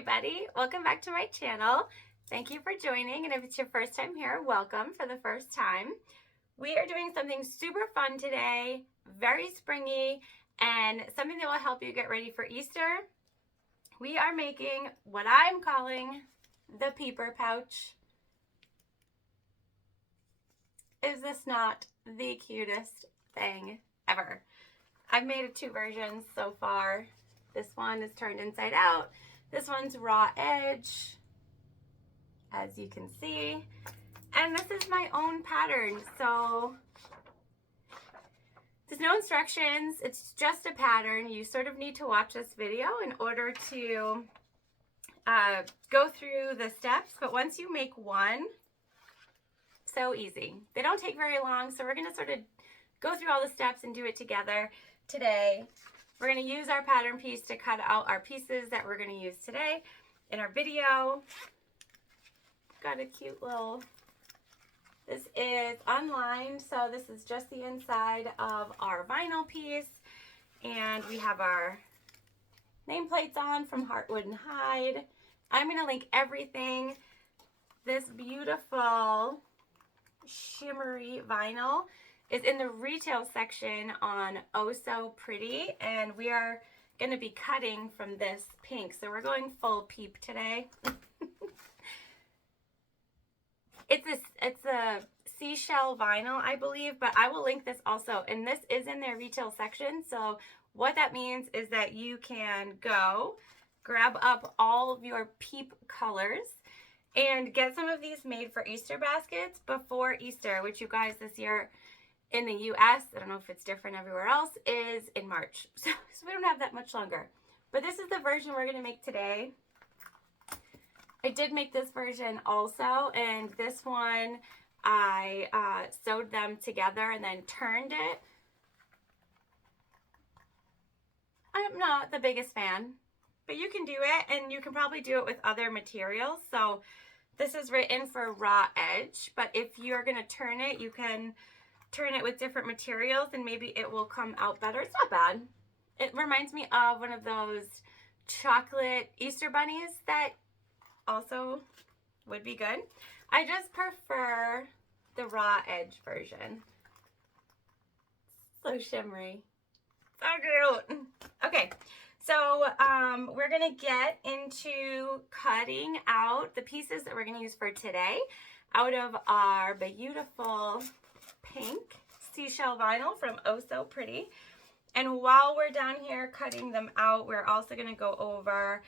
everybody, welcome back to my channel. Thank you for joining, and if it's your first time here, welcome for the first time. We are doing something super fun today, very springy, and something that will help you get ready for Easter. We are making what I'm calling the Peeper Pouch. Is this not the cutest thing ever? I've made two versions so far. This one is turned inside out. This one's raw edge, as you can see. And this is my own pattern. So there's no instructions. It's just a pattern. You sort of need to watch this video in order to go through the steps. But once you make one, so easy. They don't take very long. So we're going to sort of go through all the steps and do it together today. We're going to use our pattern piece to cut out our pieces that we're going to use today in our video. Got a cute little, this is unlined, so this is just the inside of our vinyl piece. And we have our nameplates on from Heartwood and Hide. I'm going to link everything. This beautiful shimmery vinyl is in the retail section on Oh So Pretty, and we are going to be cutting from this pink, so we're going full peep today. It's a seashell vinyl, I believe, but I will link this also, and this is in their retail section. So what that means is that you can go grab up all of your peep colors and get some of these made for Easter baskets before Easter, which you guys this year in the US, I don't know if it's different everywhere else, is in March. So we don't have that much longer. But this is the version we're going to make today. I did make this version also, and this one I sewed them together and then turned it. I'm not the biggest fan, but you can do it, and you can probably do it with other materials. So this is written for raw edge, but if you're going to turn it, you can turn it with different materials and maybe it will come out better. It's not bad. It reminds me of one of those chocolate Easter bunnies that also would be good. I just prefer the raw edge version. So shimmery. So cute. Okay, so we're gonna get into cutting out the pieces that we're gonna use for today out of our beautiful pink seashell vinyl from Oh So Pretty. And while we're down here cutting them out, we're also going to go over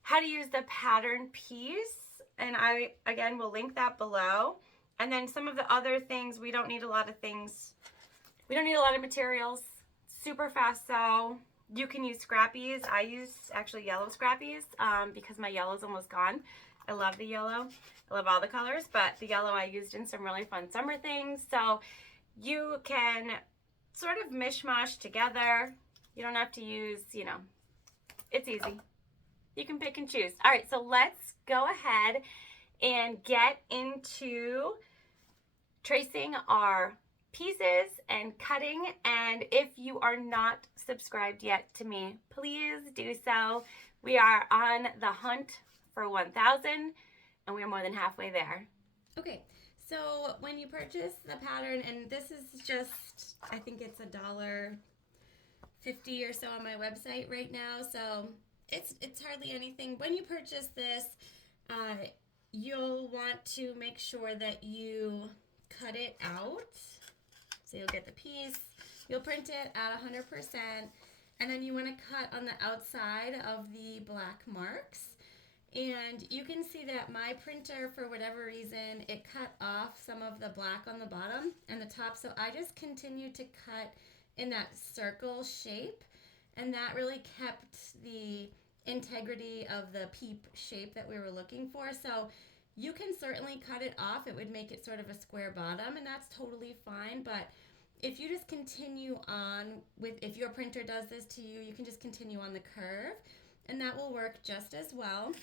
how to use the pattern piece, and I again will link that below. And then some of the other things, we don't need a lot of things, we don't need a lot of materials, super fast sew. You can use scrappies. I use actually yellow scrappies because my yellow is almost gone. I love the yellow. I love all the colors, but the yellow I used in some really fun summer things. So you can sort of mishmash together. You don't have to use, you know, it's easy. You can pick and choose. All right, so let's go ahead and get into tracing our pieces and cutting. And if you are not subscribed yet to me, please do so. We are on the hunt for 1,000, and we are more than halfway there. Okay, so when you purchase the pattern, and this is just, I think it's $1.50 or so on my website right now, so it's hardly anything. When you purchase this, you'll want to make sure that you cut it out. So you'll get the piece, you'll print it at 100%, and then you want to cut on the outside of the black marks. And you can see that my printer, for whatever reason, it cut off some of the black on the bottom and the top. So I just continued to cut in that circle shape, and that really kept the integrity of the peep shape that we were looking for. So you can certainly cut it off. It would make it sort of a square bottom, and that's totally fine. But if you just continue on with, if your printer does this to you, you can just continue on the curve, and that will work just as well.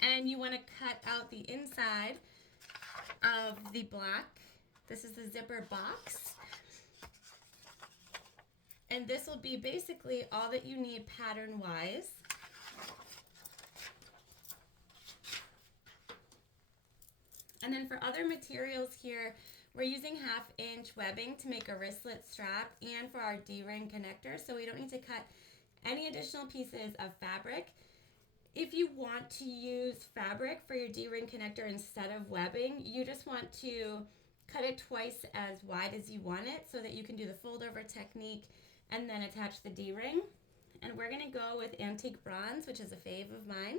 And you want to cut out the inside of the black. This is the zipper box. And this will be basically all that you need pattern-wise. And then for other materials here, we're using 1/2 inch webbing to make a wristlet strap and for our D-ring connector, so we don't need to cut any additional pieces of fabric. If you want to use fabric for your D-ring connector instead of webbing, you just want to cut it twice as wide as you want it so that you can do the fold over technique and then attach the D-ring. And we're gonna go with antique bronze, which is a fave of mine.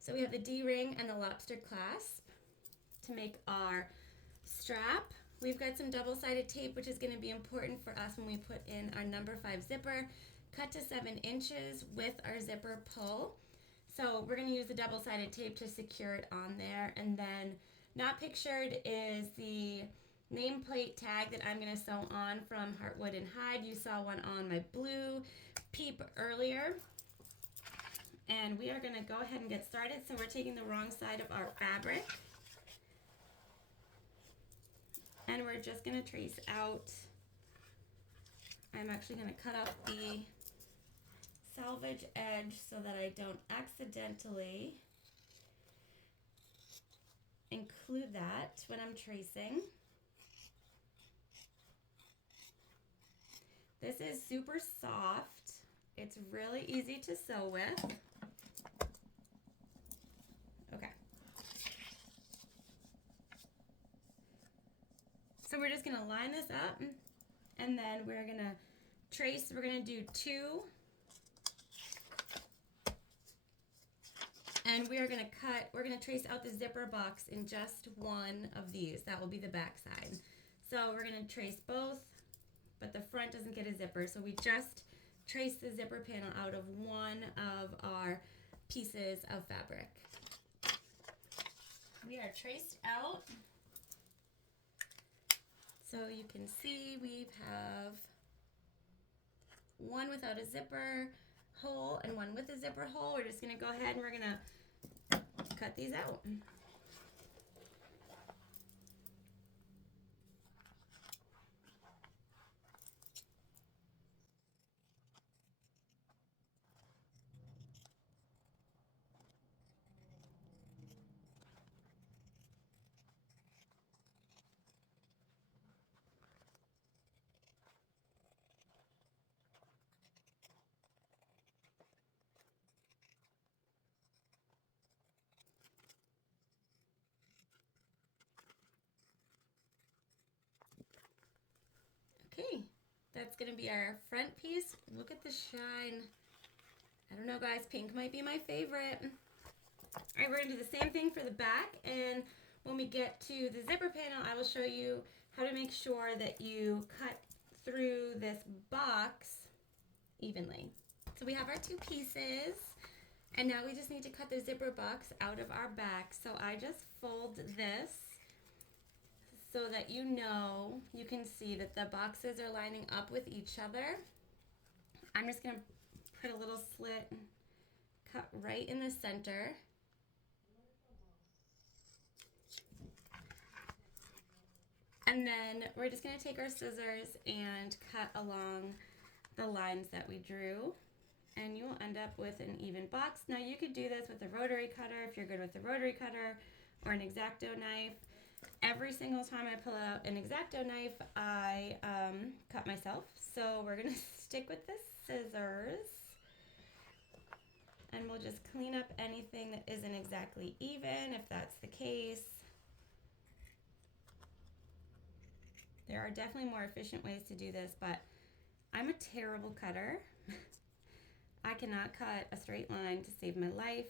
So we have the D-ring and the lobster clasp to make our strap. We've got some double-sided tape, which is gonna be important for us when we put in our number 5 zipper, cut to 7 inches with our zipper pull. So we're gonna use the double-sided tape to secure it on there. And then not pictured is the nameplate tag that I'm gonna sew on from Heartwood and Hide. You saw one on my blue Peep earlier. And we are gonna go ahead and get started. So we're taking the wrong side of our fabric. And we're just gonna trace out. I'm actually gonna cut off the salvage edge so that I don't accidentally include that when I'm tracing. This is super soft. It's really easy to sew with. Okay. So we're just gonna line this up and then we're gonna trace, we're gonna do 2. And we are gonna cut, we're gonna trace out the zipper box in just one of these. That will be the back side. So we're gonna trace both, but the front doesn't get a zipper. So we just trace the zipper panel out of one of our pieces of fabric. We are traced out. So you can see we have one without a zipper hole and one with a zipper hole. We're just gonna go ahead and we're gonna cut these out. Okay, that's gonna be our front piece. Look at the shine. I don't know guys, pink might be my favorite. All right, we're gonna do the same thing for the back, and when we get to the zipper panel, I will show you how to make sure that you cut through this box evenly. So we have our 2 pieces, and now we just need to cut the zipper box out of our back. So I just fold this so that you know, you can see that the boxes are lining up with each other. I'm just gonna put a little slit, cut right in the center. And then we're just gonna take our scissors and cut along the lines that we drew. And you will end up with an even box. Now you could do this with a rotary cutter if you're good with the rotary cutter, or an X-Acto knife. Every single time I pull out an X-Acto knife, I cut myself. So we're gonna stick with the scissors. And we'll just clean up anything that isn't exactly even, if that's the case. There are definitely more efficient ways to do this, but I'm a terrible cutter. I cannot cut a straight line to save my life.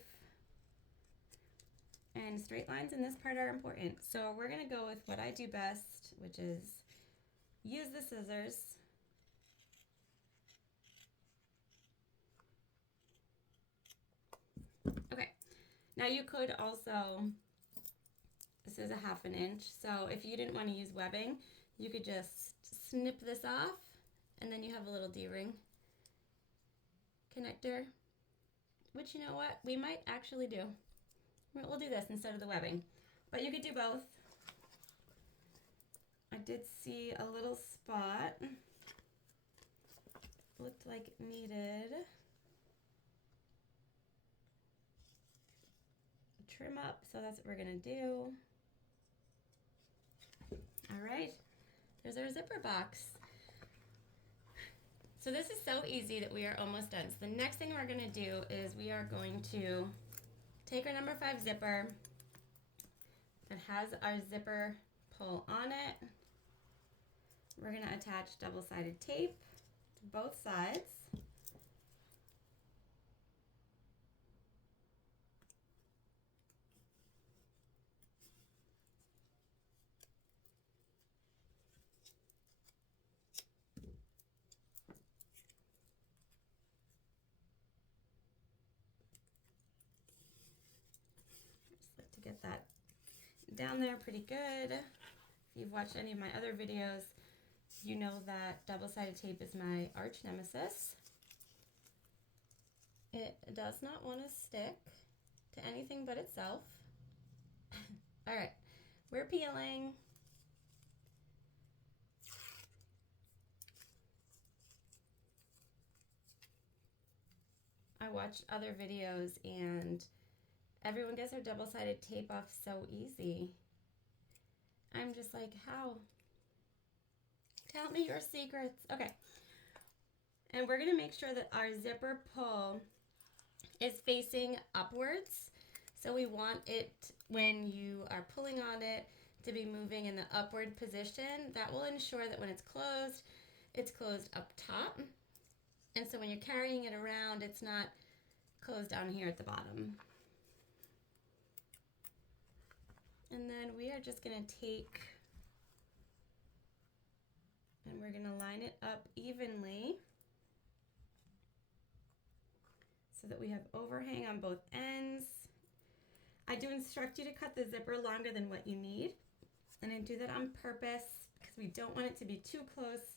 And straight lines in this part are important. So we're gonna go with what I do best, which is use the scissors. Okay, now you could also, this is a 1/2 inch, so if you didn't want to use webbing, you could just snip this off, and then you have a little D-ring connector, which, you know what, we might actually do. We'll do this instead of the webbing, but you could do both. I did see a little spot, looked like it needed a trim up, so that's what we're gonna do. All right, there's our zipper box. So this is so easy that we are almost done. So the next thing we're going to do is we are going to take our number 5 zipper that has our zipper pull on it. We're going to attach double-sided tape to both sides. Just like to get that down there pretty good. If you've watched any of my other videos, you know that double-sided tape is my arch nemesis. It does not want to stick to anything but itself. All right, we're peeling. I watched other videos and everyone gets their double-sided tape off so easy. I'm just like, how? Tell me your secrets. Okay. And we're going to make sure that our zipper pull is facing upwards. So we want it, when you are pulling on it, to be moving in the upward position. That will ensure that when it's closed up top. And so when you're carrying it around, it's not closed down here at the bottom. And then we are just going to take and we're going to line it up evenly so that we have overhang on both ends. I do instruct you to cut the zipper longer than what you need, and I do that on purpose because we don't want it to be too close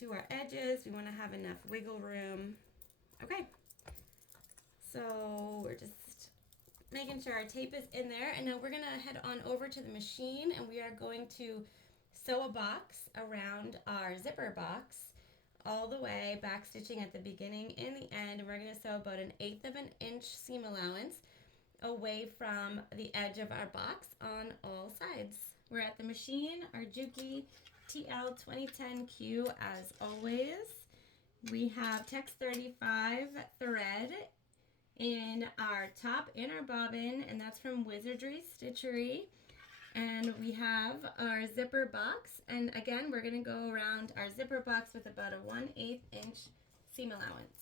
to our edges. We want to have enough wiggle room. Okay, so we're just making sure our tape is in there, and now we're going to head on over to the machine and we are going to sew a box around our zipper box all the way, back stitching at the beginning and the end, and we're going to sew about 1/8 of an inch seam allowance away from the edge of our box on all sides. We're at the machine, our Juki TL 2010Q as always. We have Tex 35 thread in our top and our bobbin, and that's from Wizardry Stitchery. And we have our zipper box, and again we're going to go around our zipper box with about a 1/8 inch seam allowance.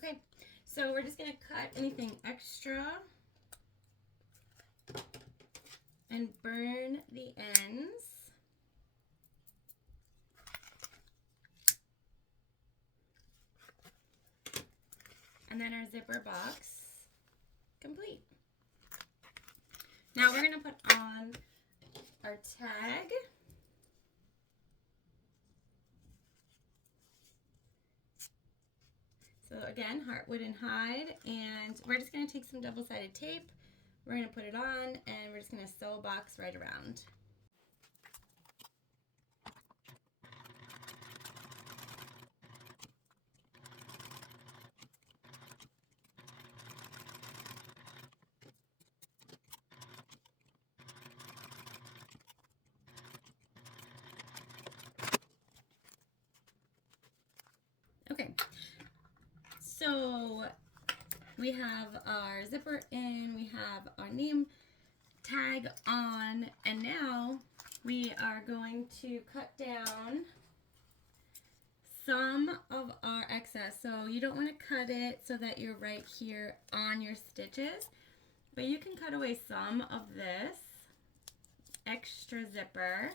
Okay, so we're just going to cut anything extra and burn the ends. And our zipper box complete. Now we're going to put on our tag. So again, heartwood and hide, and we're just going to take some double-sided tape. We're going to put it on, and we're just going to sew a box right around. Okay, so we have our zipper in, we have our name tag on, and now we are going to cut down some of our excess. So you don't want to cut it so that you're right here on your stitches, but you can cut away some of this extra zipper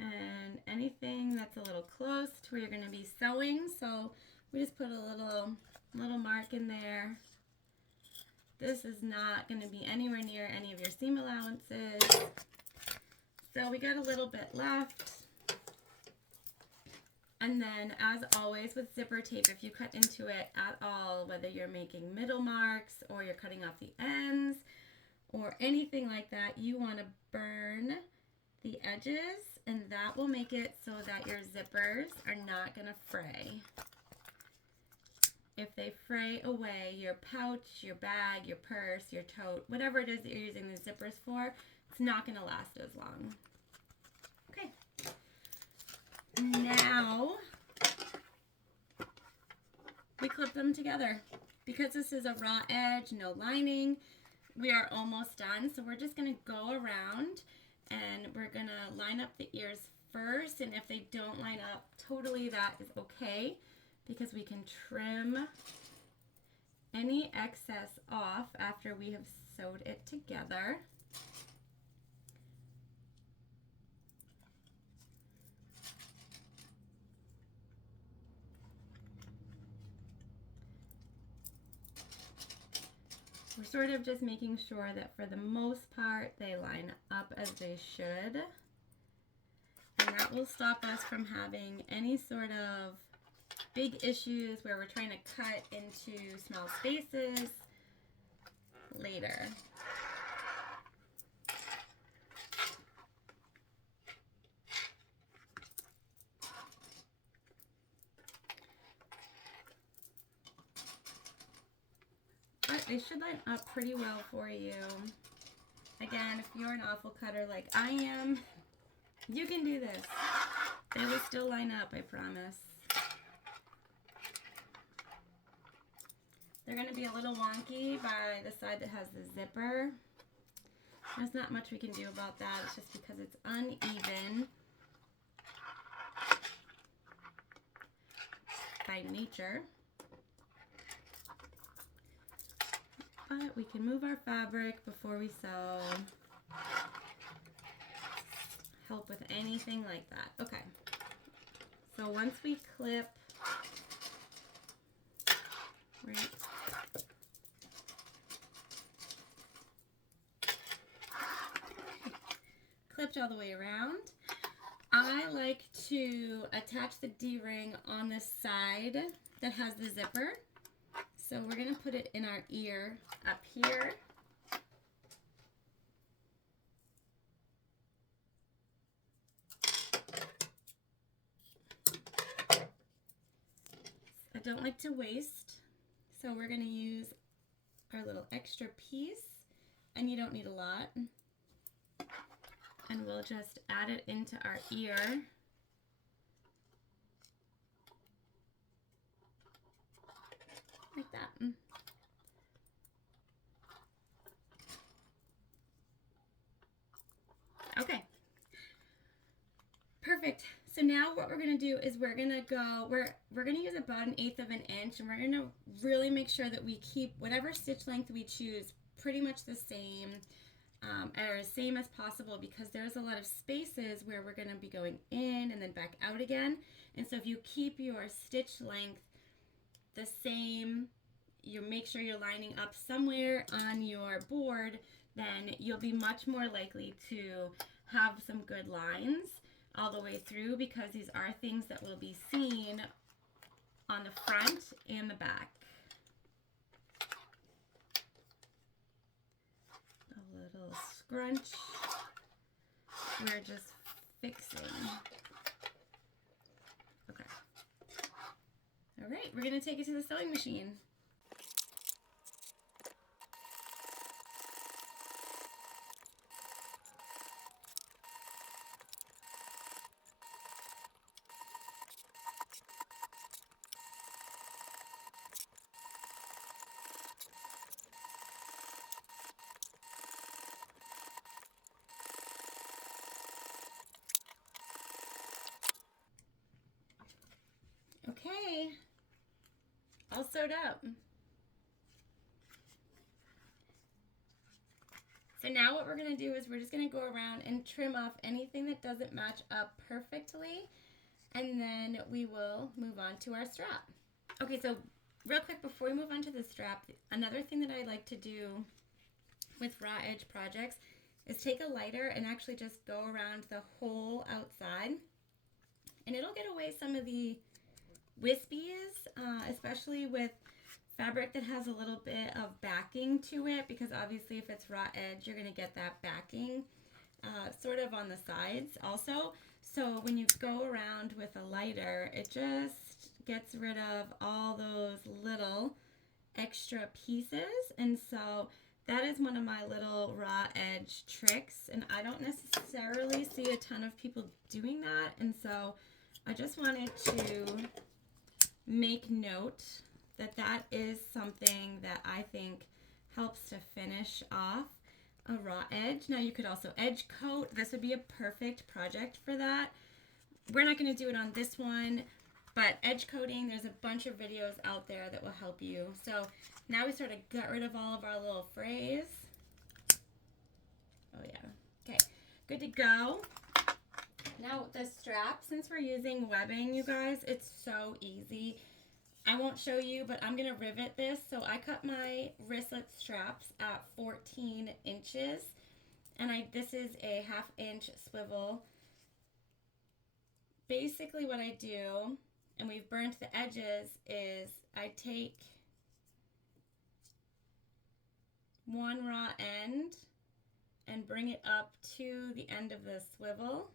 and anything that's a little close to where you're going to be sewing. So we just put a little mark in there. This is not going to be anywhere near any of your seam allowances. So we got a little bit left. And then, as always with zipper tape, if you cut into it at all, whether you're making middle marks or you're cutting off the ends or anything like that, you want to burn the edges, and that will make it so that your zippers are not going to fray. If they fray away, your pouch, your bag, your purse, your tote, whatever it is that you're using the zippers for, it's not going to last as long. Okay. Now, we clip them together. Because this is a raw edge, no lining, we are almost done. So we're just going to go around and we're going to line up the ears first. And if they don't line up totally, that is okay, because we can trim any excess off after we have sewed it together. We're sort of just making sure that for the most part they line up as they should. And that will stop us from having any sort of big issues where we're trying to cut into small spaces later. But they should line up pretty well for you. Again, if you're an awful cutter like I am, you can do this. They will still line up, I promise. They're going to be a little wonky by the side that has the zipper. There's not much we can do about that. It's just because it's uneven by nature. But we can move our fabric before we sew. Help with anything like that. Okay. So once we clip right clipped all the way around, I like to attach the D-ring on the side that has the zipper. So we're going to put it in our ear up here. I don't like to waste, so we're going to use our little extra piece, and you don't need a lot. And we'll just add it into our ear. Like that. Okay. Perfect. So now what we're going to do is we're going to use about 1/8 of an inch, and we're going to really make sure that we keep whatever stitch length we choose pretty much the same, or as same as possible, because there's a lot of spaces where we're going to be going in and then back out again. And so if you keep your stitch length the same you make sure you're lining up somewhere on your board, then you'll be much more likely to have some good lines all the way through, because these are things that will be seen on the front and the back. A little scrunch. We're just fixing. Okay. All right, we're going to take it to the sewing machine. Okay, all sewed up. So now what we're going to do is we're just going to go around and trim off anything that doesn't match up perfectly, and then we will move on to our strap. Okay, so real quick before we move on to the strap, another thing that I like to do with raw edge projects is take a lighter and actually just go around the whole outside, and it'll get away some of the wispies, especially with fabric that has a little bit of backing to it, because obviously if it's raw edge, you're going to get that backing sort of on the sides also. So when you go around with a lighter, it just gets rid of all those little extra pieces. And so that is one of my little raw edge tricks, and I don't necessarily see a ton of people doing that, and so I just wanted to make note that that is something that I think helps to finish off a raw edge. Now you could also edge coat. This would be a perfect project for that. We're not going to do it on this one, but edge coating, there's a bunch of videos out there that will help you. So now we sort of got rid of all of our little frays. Oh yeah. Okay, good to go. Now the strap, since we're using webbing, you guys, it's so easy. I won't show you, but I'm going to rivet this. So I cut my wristlet straps at 14 inches, and this is a 1/2 inch swivel. Basically what I do, and we've burnt the edges, is I take one raw end and bring it up to the end of the swivel,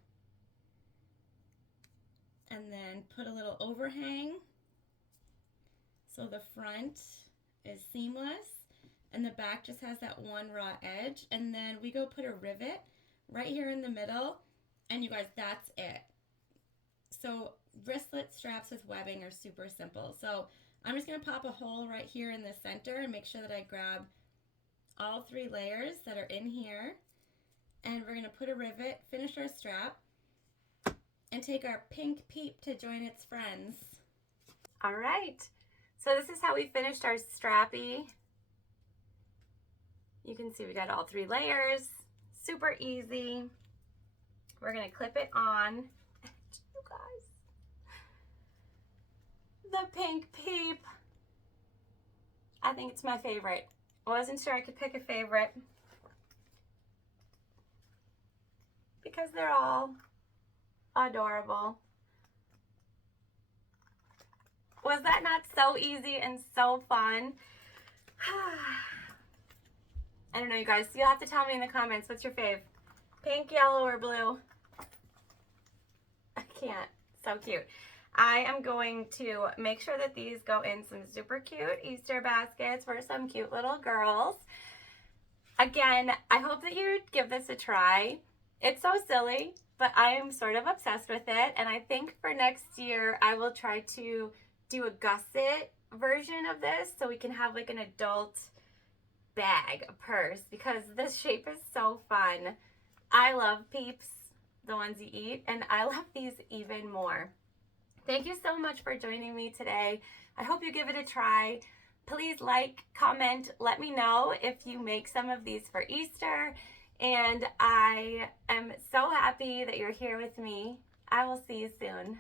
and then put a little overhang so the front is seamless and the back just has that one raw edge, and then we go put a rivet right here in the middle, and you guys, that's it. So wristlet straps with webbing are super simple. So I'm just going to pop a hole right here in the center and make sure that I grab all 3 layers that are in here, and we're going to put a rivet, finish our strap, and take our pink peep to join its friends. All right, so this is how we finished our strappy. You can see we got all 3 layers, super easy. We're gonna clip it on. You guys, the pink peep. I think it's my favorite. I wasn't sure I could pick a favorite because they're all adorable. Was that not so easy and so fun? I don't know, you guys. You'll have to tell me in the comments, what's your fave? Pink, yellow, or blue? I can't. So cute. I am going to make sure that these go in some super cute Easter baskets for some cute little girls. Again, I hope that you give this a try. It's so silly, but I am sort of obsessed with it, and I think for next year I will try to do a gusset version of this so we can have like an adult bag, a purse, because this shape is so fun. I love peeps, the ones you eat, and I love these even more. Thank you so much for joining me today. I hope you give it a try. Please like, comment, let me know if you make some of these for Easter, and I am so happy that you're here with me. I will see you soon.